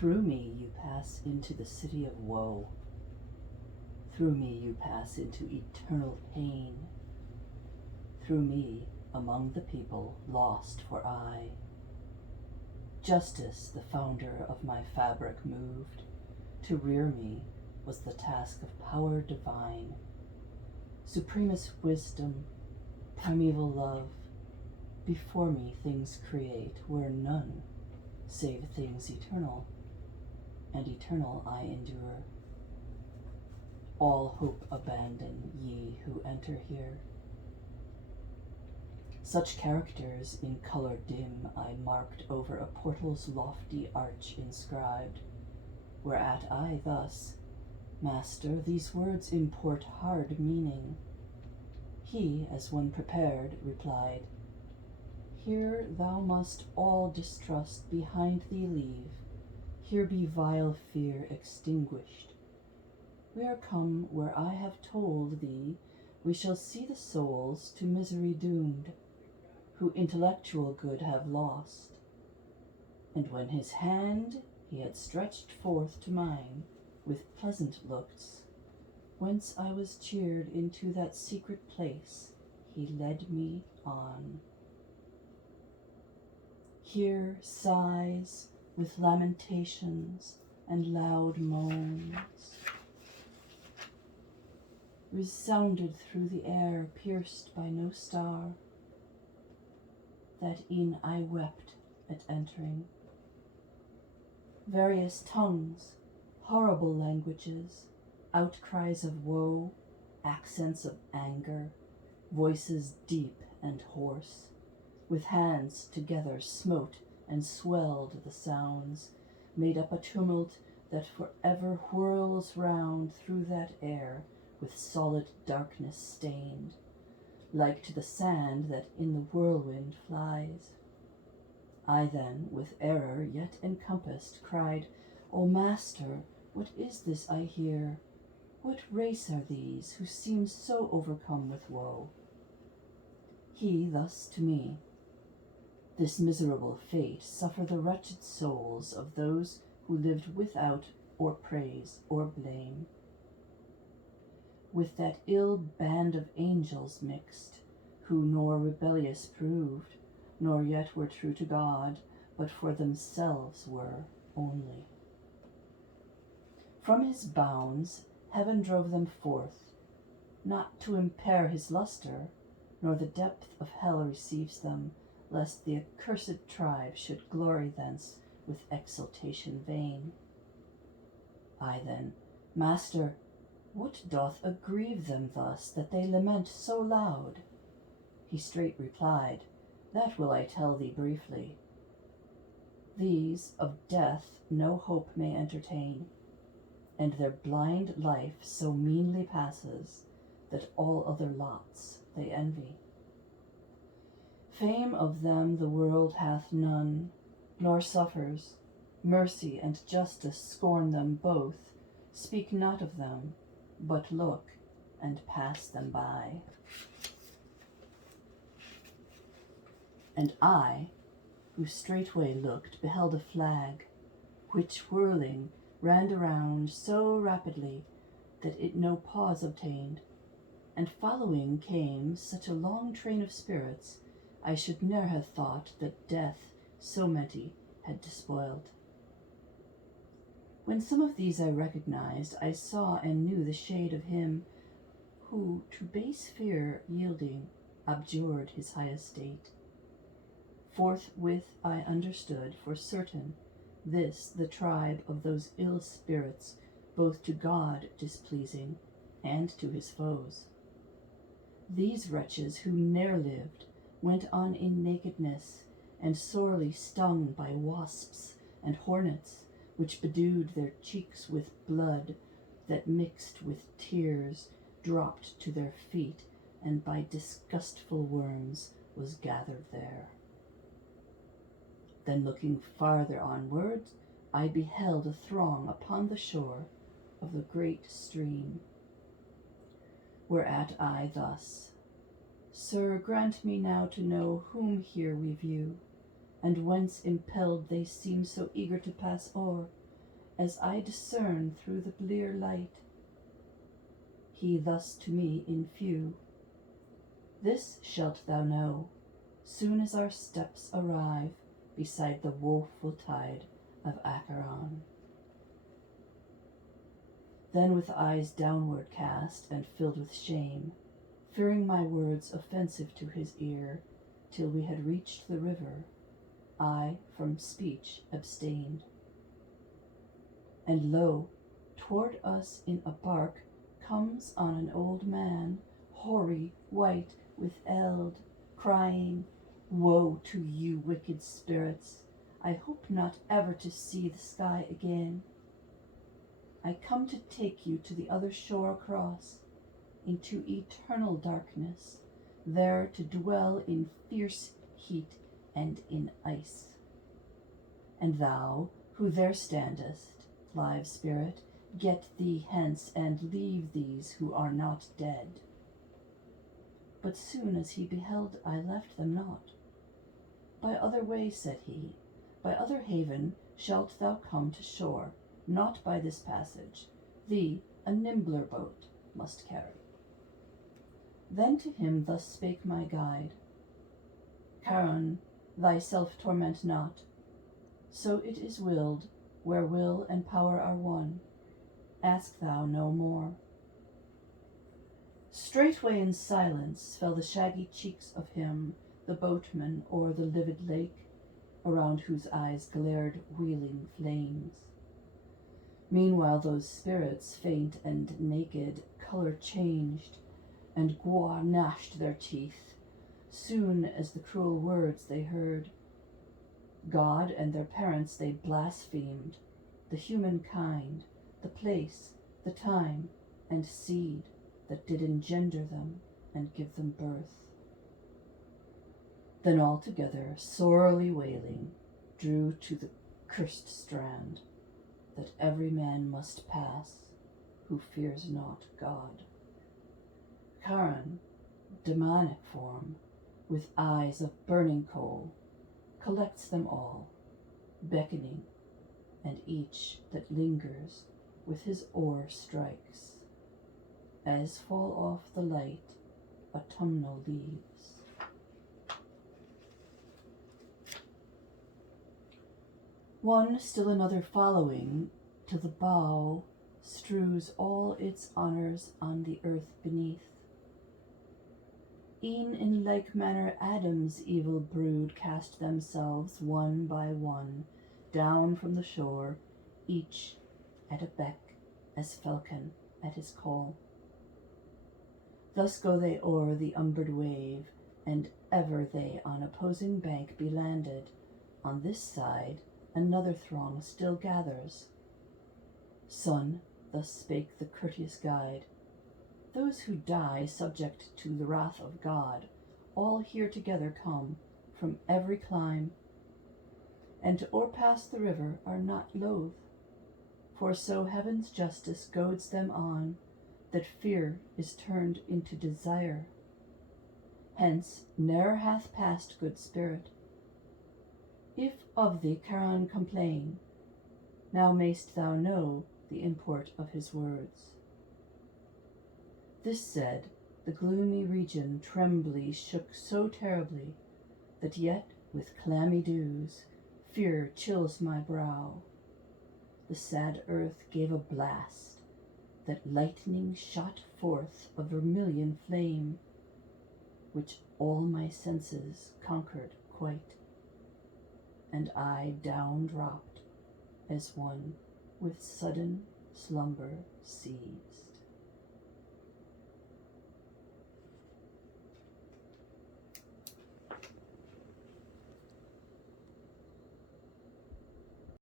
Through me you pass into the city of woe. Through me you pass into eternal pain. Through me, among the people, lost for aye. Justice, the founder of my fabric, moved. To rear me was the task of power divine. Supremest wisdom, primeval love, before me things create where none, save things eternal, and eternal I endure. All hope abandon, ye who enter here. Such characters in color dim I marked over a portal's lofty arch inscribed, whereat I thus, Master, these words import hard meaning. He, as one prepared, replied, Here thou must all distrust behind thee leave, here be vile fear extinguished. We are come where I have told thee we shall see the souls to misery doomed, who intellectual good have lost. And when his hand he had stretched forth to mine with pleasant looks, whence I was cheered into that secret place, he led me on. Here sighs with lamentations and loud moans resounded through the air pierced by no star, that e'en I wept at entering. Various tongues, horrible languages, outcries of woe, accents of anger, voices deep and hoarse, with hands together smote and swelled the sounds, made up a tumult that forever whirls round through that air with solid darkness stained, like to the sand that in the whirlwind flies. I then, with error yet encompassed, cried, O Master, what is this I hear? What race are these who seem so overcome with woe? He thus to me, This miserable fate suffer the wretched souls of those who lived without or praise or blame, with that ill band of angels mixed, who nor rebellious proved, nor yet were true to God, but for themselves were only. From his bounds heaven drove them forth, not to impair his luster, nor the depth of hell receives them, lest the accursed tribe should glory thence with exultation vain. I then, Master, what doth aggrieve them thus, that they lament so loud? He straight replied, That will I tell thee briefly. These of death no hope may entertain, and their blind life so meanly passes, that all other lots they envy. Fame of them the world hath none, nor suffers. Mercy and justice scorn them both, speak not of them, but look and pass them by. And I, who straightway looked, beheld a flag, which whirling ran around so rapidly that it no pause obtained, and following came such a long train of spirits, I should ne'er have thought that death so many had despoiled. When some of these I recognized, I saw and knew the shade of him who, to base fear yielding, abjured his high estate. Forthwith I understood for certain this the tribe of those ill spirits, both to God displeasing and to his foes. These wretches who ne'er lived went on in nakedness, and sorely stung by wasps and hornets, which bedewed their cheeks with blood that mixed with tears dropped to their feet, and by disgustful worms was gathered there. Then looking farther onward, I beheld a throng upon the shore of the great stream, whereat I thus, Sir, grant me now to know whom here we view, and whence impelled they seem so eager to pass o'er, as I discern through the blear light. He thus to me in few, this shalt thou know, soon as our steps arrive beside the woeful tide of Acheron. Then with eyes downward cast and filled with shame, fearing my words offensive to his ear, till we had reached the river, I from speech abstained. And lo, toward us in a bark comes on an old man, hoary, white with eld, crying, "Woe to you, wicked spirits! I hope not ever to see the sky again. I come to take you to the other shore across, into eternal darkness, there to dwell in fierce heat and in ice. And thou, who there standest, live spirit, get thee hence and leave these who are not dead." But soon as he beheld I left them not. "By other way," said he, "by other haven shalt thou come to shore, not by this passage. Thee a nimbler boat must carry." Then to him thus spake my guide, "Charon, thyself torment not. So it is willed, where will and power are one. Ask thou no more." Straightway in silence fell the shaggy cheeks of him, the boatman, o'er the livid lake, around whose eyes glared wheeling flames. Meanwhile those spirits, faint and naked, color changed, and gnashed their teeth, soon as the cruel words they heard. God and their parents they blasphemed, the humankind, the place, the time, and seed that did engender them and give them birth. Then all together, sorely wailing, drew to the cursed strand, that every man must pass who fears not God. Charon, demonic form, with eyes of burning coal, collects them all, beckoning, and each that lingers with his oar strikes, as fall off the light autumnal leaves. One, still another following, to the bow strews all its honors on the earth beneath. E'en in like manner Adam's evil brood cast themselves one by one down from the shore, each at a beck, as falcon at his call. Thus go they o'er the umbered wave, and ever they on opposing bank be landed. On this side another throng still gathers. "Son," thus spake the courteous guide, "those who die subject to the wrath of God, all here together come from every clime, and to o'erpass the river are not loath, for so heaven's justice goads them on, that fear is turned into desire. Hence ne'er hath passed good spirit. If of thee Charon complain, now mayst thou know the import of his words." This said, the gloomy region trembly shook so terribly, that yet with clammy dews fear chills my brow. The sad earth gave a blast, that lightning shot forth a vermilion flame, which all my senses conquered quite, and I down dropped as one with sudden slumber seized.